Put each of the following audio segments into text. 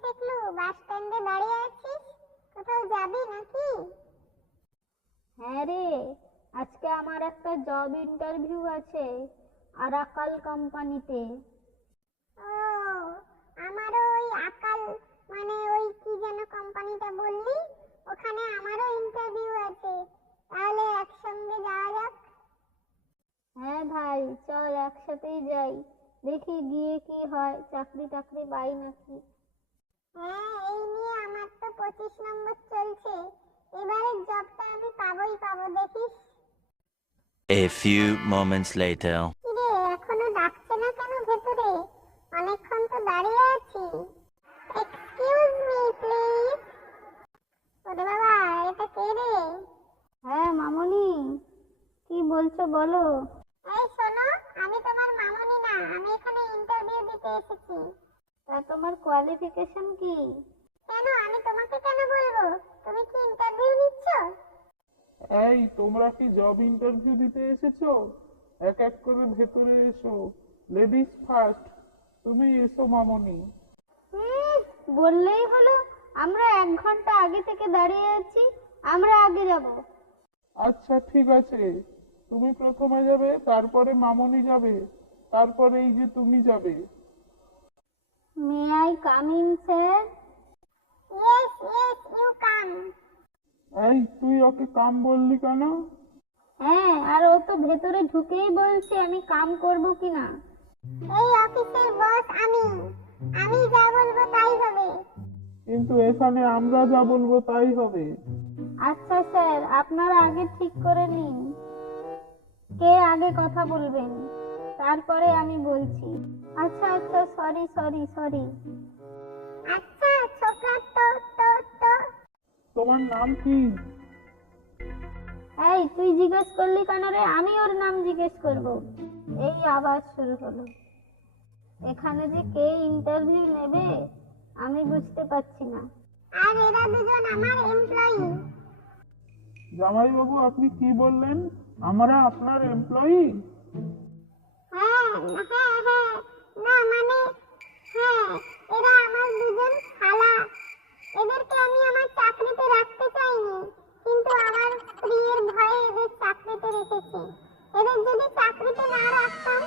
ফেকলু বাস স্ট্যান্ডে দাঁড়িয়ে আছিস? কোথাও যাবি নাকি? হ্যাঁ রে আজকে আমার একটা জব ইন্টারভিউ আছে আরাকাল কোম্পানিতে ও আমারও ওই আকাল মানে ওই কি যেন কোম্পানিটা বললি? ওখানে আমারও ইন্টারভিউ আছে। তাহলে একসঙ্গে যাওয়া যাক। হ্যাঁ ভাই চল একসাথেই যাই। দেখি গিয়ে কি হয় চাকরি টাকরি পাই নাকি। হ্যাঁ এই নিয়ে আমার তো পঁচিশ নম্বর চলছে। এবারের জবটা আমি পাবোই পাবো দেখিস। A few moments later. কিরে এখনও ডাকছে না কেন ভেতরে? অনেকক্ষণ তো দাঁড়িয়ে আছি। এক্সকিউজ মি প্লিজ ওরে বাবা এটা কে রে? হ্যাঁ মামনি। কি বলছো বলো। এই শোনো আমি তোমার মামনি না আমি এখানে ইন্টারভিউ দিতে এসেছি। তা তোমার কোয়ালিফিকেশন কি? কেন? আমি তোমাকে কেন বলব? তুমি কি ইন্টারভিউ নিচ্ছ? এই তোমরা কি জব ইন্টারভিউ দিতে এসেছ? এক এক করে ভেতরে এসো। লেডিস ফার্স্ট তুমি এসো মামনি। হুম, বললেই হলো আমরা এক ঘণ্টা আগে থেকে দাঁড়িয়ে আছি আমরা আগে যাব। আচ্ছা ঠিক আছে। তুমি প্রথমে যাবে তারপরে মামনি যাবে তারপরে এই যে তুমি যাবে। May I come in sir yes yes you come এই তুই ওকে কাম বললি কেন? হ্যাঁ আর ও তো ভেতরে ঢুকেই বলছে আমি কাম করব কিনা। এই অফিসের বস আমি। আমি যা বলব তাই হবে। কিন্তু এখানে আমরা যা বলব তাই হবে। আচ্ছা স্যার আপনারা আগে ঠিক করে নিন। কে আগে কথা বলবেন? তারপরে আমি বলছি। আচ্ছা আচ্ছা সরি সরি সরি আচ্ছা ছোকরা তো তো তো। তোমার নাম কি? এই তুই জিজ্ঞেস করলি কেন রে? আমি ওর নাম জিজ্ঞেস করব। এই আবার শুরু হলো। এখানে যে কে ইন্টারভিউ নেবে আমি বুঝতে পারছি না। আর এরা দুজন আমার এমপ্লয়ি জামাইবাবু আপনি কি বললেন? আমরা আপনার এমপ্লয়ি হ্যাঁ হ্যাঁ হ্যাঁ। না মানে হ্যাঁ এরা আমার দুজন খালা। এদেরকে আমি আমার চাকরিতে রাখতে চাইনি কিন্তু আমার স্ত্রীর ভয়ে এদের চাকরিতে রেখেছি। এদের যদি চাকরিতে না রাখতাম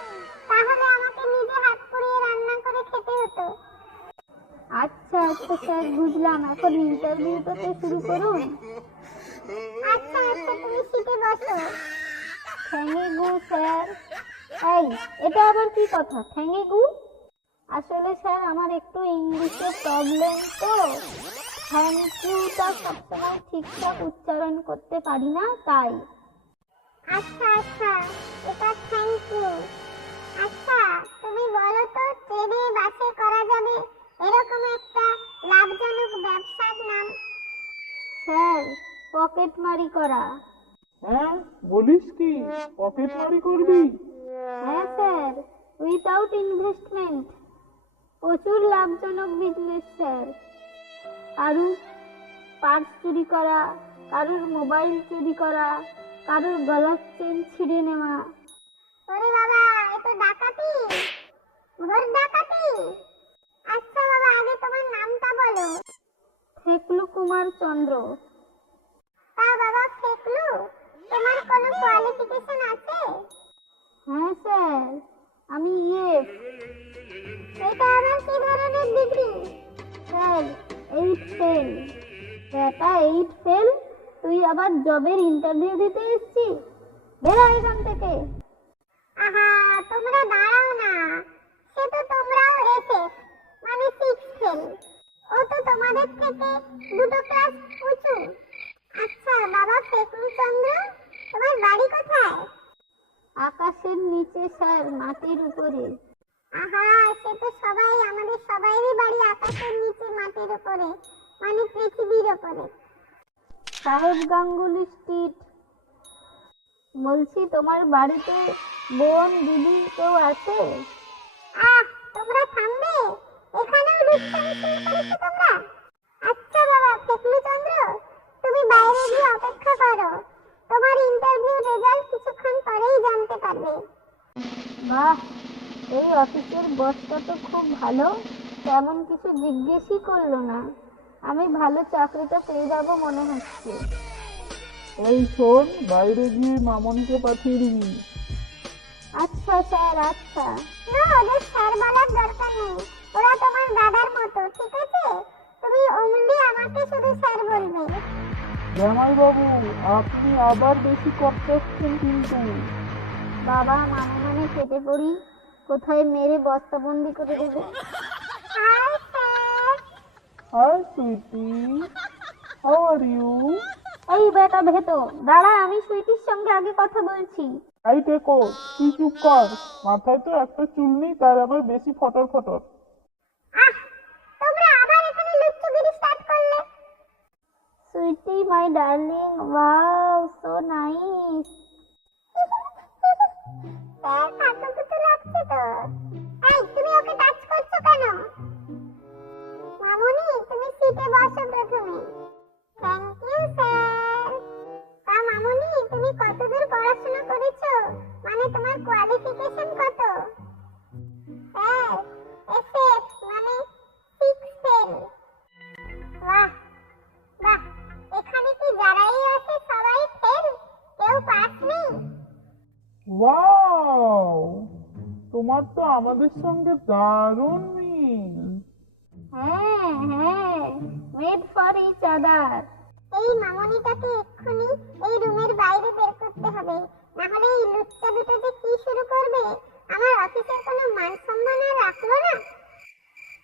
তাহলে আমাকে নিজে হাত পুড়িয়ে রান্না করে খেতে হতো। আচ্ছা আচ্ছা স্যার বুঝলাম। এখন ইন্টারভিউটা তো শুরু করুন। আচ্ছা আচ্ছা তুমি সিটে বসো। Thank you sir. এই এটা আবার কি কথা? থ্যাংক ইউ আসলে স্যার আমার একটু ইংলিশে প্রবলেম তো। থ্যাংক ইউটা সবসময় ঠিকঠাক উচ্চারণ করতে পারি না তাই। আচ্ছা আচ্ছা এটা থ্যাংক ইউ আচ্ছা তুমি বলো তো ট্রেনে বাসে করা যাবে এরকম একটা লাভজনক ব্যবসার নাম? স্যার পকেট মারি করা। হ্যাঁ বলিস কি? পকেট মারি করবি? উইথাউট ইনভেস্টমেন্ট প্রচুর লাভজনক বিজনেস স্যার কারুর পার্স চুরি করা কারুর মোবাইল চুরি করা কারুর গলার চেন ছিঁড়ে নেওয়া। ওরে বাবা এ তো ডাকাতি। ঘোর ডাকাতি। আচ্ছা বাবা আগে তোমার নামটা বলো। ফেকলু কুমার চন্দ্র। তা বাবা ফেকলু? তোমার কোনো কোয়ালিফিকেশন আছে? হ্যাঁ স্যার আমি ইয়েস এটা আবার কি ধরনের ডিগ্রি স্যার এইট ফেল বেটা এইট ফেল তুই আবার জবের ইন্টারভিউ দিতে এসেছিস? বেরা এখান থেকে। আহা, তোমরা দাঁড়াও না। সে তো তোমরাও এসেস মানে সিক্স ফেল ও তো তোমাদের থেকে দুটো ক্লাস উঁচু। আচ্ছা বাবা ফেকলু চন্দ্র তোমার বাড়ি কোথায় আকাশের নিচে স্যার, মাটির উপরে। আহা তো সবাই, আমাদের সবাইরই বাড়ি আকাশের নিচে, মাটির উপরে মানে পৃথিবীর উপরে। সাহেব গাঙ্গুলি স্ট্রিট বলছি, তোমার বাড়িতে বোন, দিদি কেউ আছে? আহ, তোমরা থামবে? করেছ তোমরা? আচ্ছা বাবা ফেকলু চন্দ্র, তুমি বাইরে গিয়ে অপেক্ষা করো। তোমার ইন্টারভিউ রেজাল্ট কিছুক্ষণ পরেই জানতে পারবে। বাহ এই অফিসের বসটা তো খুব ভালো। তেমন কিছু জিজ্ঞেসই করল না। আমি ভালো চাকরিটা পেয়ে যাব মনে হচ্ছে। এই শোন বাইরে গিয়ে মামনিকে পাঠিয়ে দিবি। আচ্ছা স্যার আচ্ছা। না ওদের স্যার বলার দরকার নেই। ওরা তোমার দাদার মতো ঠিক আছে? তুমি অনলি আমাকে শুধু স্যার বলবে। জামাই বাবু আপনি আবার বেশি করতেছেন কিন্তু। বাবা মানে মানে কেটে পড়ি। কোথায় মেরে বস্তাবন্দি করে দেবে? Hi sweetie. How are you এই বেটা ভেতো দাঁড়া আমি সুইটির সঙ্গে আগে কথা বলছি। এই টেকো তুই চুপ কর। মাথায় তো একটা চুল নেই তার আবার বেশি ফটর ফটর। Sweetie my darling wow so nice sir কাতুকুতু লাগছে তো এই ওয়াও তোমার তো আমাদের সঙ্গে দারুণ মিল। হ্যাঁ হ্যাঁ মেড ফর ইচ আদার এই মামনিটাকে এক্ষুনি এই রুমের বাইরে বের করতে হবে। না হলে এই লুচ্চা দুটো যে কি শুরু করবে? আমার অফিসের কোনো মান সম্মান আর রাখল না।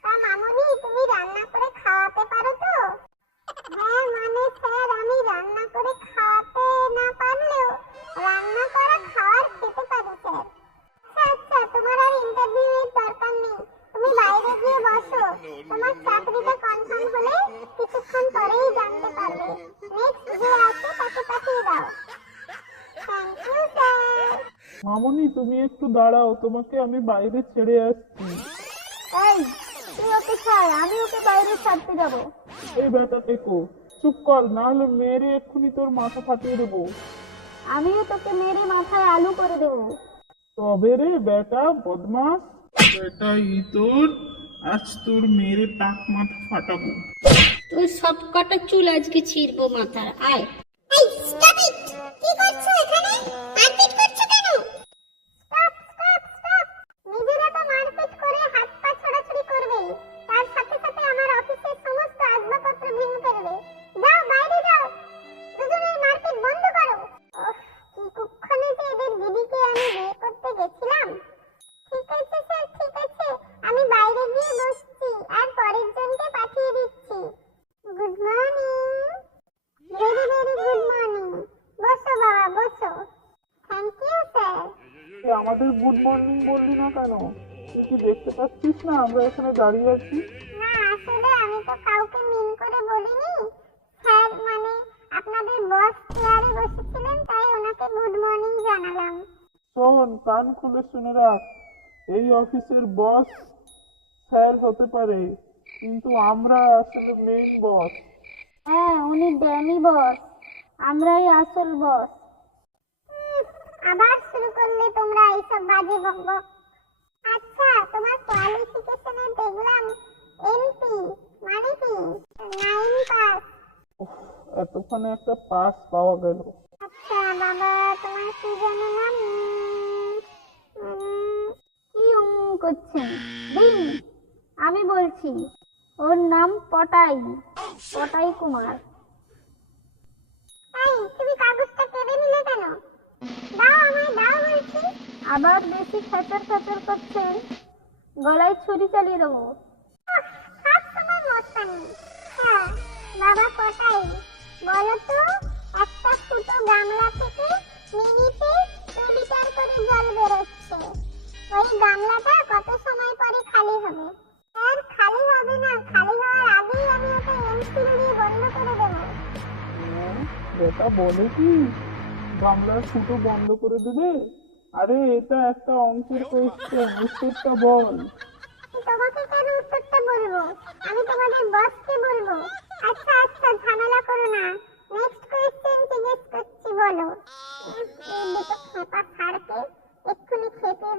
তা মামনি তুমি রান্না করে খাওয়াতে পারো তো হ্যাঁ মানে স্যার আমি রান্না করে খাওয়াতে না পারলেও রান্না করা খাওয়ার খেতে পারি স্যার আচ্ছা আচ্ছা তোমার আর ইন্টারভিউ এর দরকার নেই তুমি বাইরে গিয়ে বসো তোমার চাকরিটা কনফার্ম হলে কিছুক্ষণ পরেই জানতে পারবে নেক্সট যে আছে তাকে পাঠিয়ে দাও থ্যাংক ইউ স্যার মামনি তুমি একটু দাঁড়াও তোমাকে আমি বাইরে ছেড়ে আসছি। এই তুই ওকে ছাড় আমি ওকে বাইরে ছাড়তে যাব। এই বেটা টেকো চুপ কর না হলে মেরে এক্ষুনি তোর মাথা ফাটিয়ে দেবো। আমিও তোকে মেরে মাথায় আলু করে দেবো। তবে রে বেটা বদমাস। বেটা ইতর আজ তোর মেরে টাক মাথা ফাটাবো। তোর সব কটা চুল আজকে ছিঁড়বো মাথার আয়। গুড মর্নিং বললি না কেন তুই কি দেখতে পাচ্ছিস না? আমরা এখানে দাঁড়িয়ে আছি। না আসলে আমি তো কাউকে মিন করে বলিনি। স্যার মানে আপনাদের বস চেয়ারে বসেছিলেন তাই ওনাকে গুড মর্নিং জানালাম। শোন কান খুলে শুনে রাখ। এই অফিসের বস স্যার হতে পারে কিন্তু আমরা আসলে মেইন বস হ্যাঁ উনি ড্যানি বস। আমরাই আসল বস। আবার শুরু করলে তোমরা এইসব বাজে বকবক আচ্ছা তোমার কোয়ালিফিকেশনে দেখলাম এমপি মানে কি? নাইন পাস এতক্ষণে একটা পাস পাওয়া গেল। আচ্ছা বাবা তোমার কি নাম? উম, উম, কি উম করছেন? দিন আমি বলছি ওর নাম পটাই পটাই কুমার। এই তুমি কাগজটা কেড়ে নিলে কেন? দাও আবার বেশি খেচার খেচার করছেন গলায় ছুরি চালিয়ে দেবো। হ্যাঁ বাবা কোথায় বলো তো একটা ফুটো গামলা থেকে মিনিটে দু লিটার করে জল বেরোচ্ছে। ওই গামলাটা কত সময় পরে খালি হবে? আর খালি হবে না খালি হওয়ার আগেই আমি ওকে এমসিল দিয়ে বন্ধ করে দেবো। বেটা বলে কি? গামলার ফুটো বন্ধ করে দেবে আরে এটা একটা অঙ্কের কোয়েশ্চেন উত্তরটা বল। তোমাকে কেন উত্তরটা বলব? আমি তোমাদের বসকে বলব। আচ্ছা আচ্ছা ঝামেলা করো না। নেক্সট কোয়েশ্চেন জিজ্ঞেস করছি বলো। এই দুটো খেপা ছাড়কে এক্ষুনি খেপিয়ে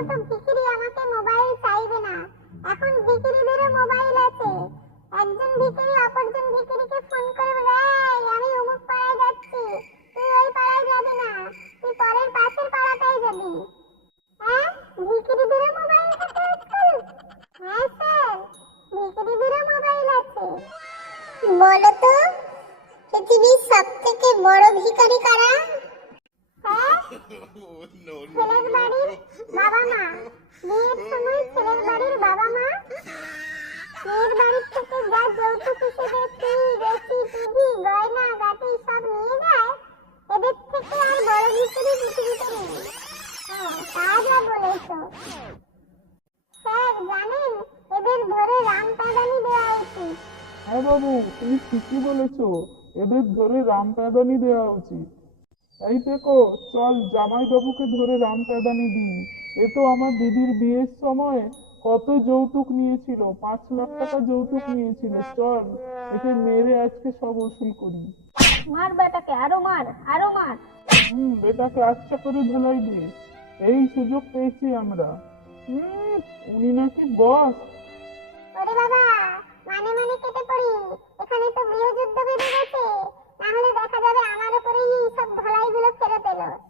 প্রথমত ভিখিরি আমাকে মোবাইল চাইবে না। এখন ভিখিরিদেরও মোবাইল আছে। একজন ভিখিরি অপরজন ভিখিরিকে ফোন করে বলে আমি অমুক পাড়ায় যাচ্ছি। তুই ওই পাড়ায় যাবি না। তুই পরের পাশের পাড়াটাই যাবি। হ্যাঁ? ভিখিরিদেরও মোবাইল আছে হ্যাঁ তো বড় ভিখারি কারা? ছেলের বাড়ির বাবা মা? বিয়ের সময় ছেলের বাড়ির বাবা মা? মেয়ের বাড়ির থেকে যা যৌতুক হিসেবে টিভি বেশি টিভি গয়না গাটি সব নিয়ে যায়? এদের থেকে আর বড় ভিতরে পৃথিবীতে নেই তা যা বলেছ। স্যার জানেন এদের ধরে রামপাদানি দেওয়া উচিত। হ্যাঁ বাবু তুমি ঠিকই বলেছ। এদের ধরে রামপ্রাদানি দেওয়া উচিত। এই দেখো চল জামাই বাবুকে ধরে রামপ্রাদানি দিই। এ তো আমার দিদির বিয়ের সময় কত যৌতুক নিয়েছিল পাঁচ লাখ টাকা যৌতুক নিয়েছিল চল একে মেরে আজকে সব উসুল করি। মার বেটাকে আরও মার আরও মার। হুম বেটাকে আচ্ছা করে ধলাই দিয়ে। এই সুযোগ পেয়েছি আমরা। হুম উনি নাকি বস। ওরে বাবা Hello.